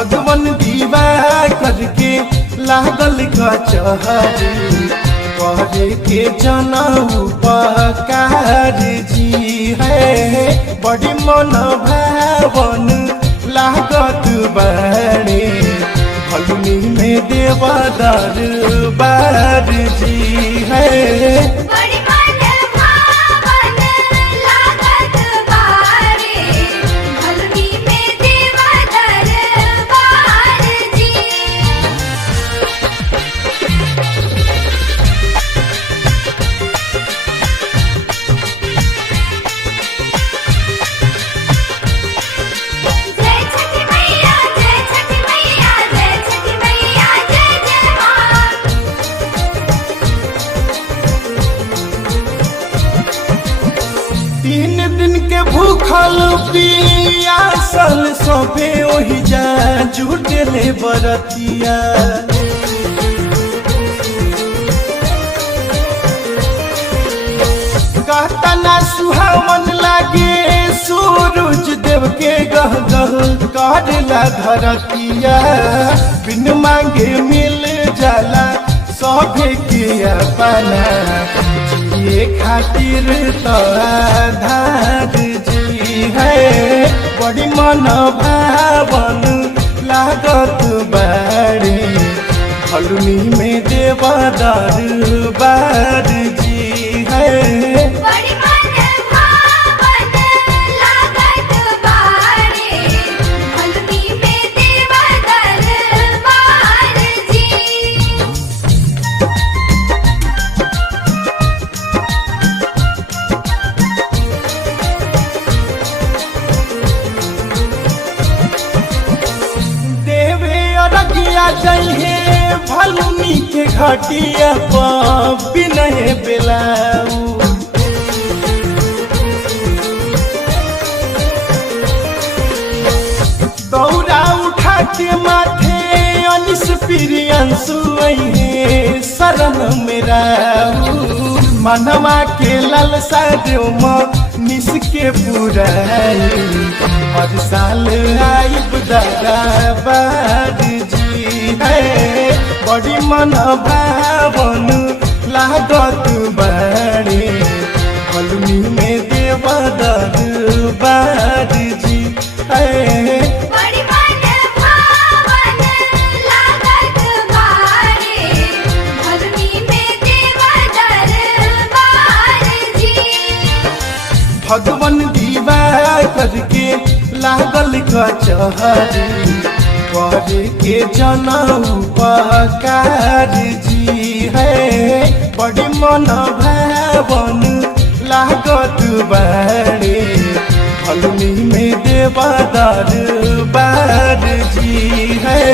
भगवान दीवा करके लागल कचहरी करे के जनऊ उपकार जी है। बड़ी मन भावन लागत बाड़े भलुनी में देवा दरबार जी है। तीन दिन के भूखल पियासल सबे ओहि जा जुटले बरतिया। कहतना सुहावन लागे सूरज देव के गह गह करेला धरतिया। बिन मांगे मिल जाला सभे के अपना ये खातिर तो आधार जी है। बड़ी मन भावन लागत बाड़े भलुनी में देवा दरबार जी है। जइहे भलुनी के घटिया बिनय बेलाऊ। दौरा उठा के माथे अनिस प्रियंसु शरण मेरा मनवा के लालसा देव निस के पुराई। हर साल आइब दरबार जी है। बड़ी मन भावन लागत बाड़े भलुनी में देवा दरबार जी है। भगवान दीवा करके लागल कचहरी करे के जनऊ उपकार जी है। बड़ी मन भावन लागत बाड़े भलुनी में देवा दरबार जी है।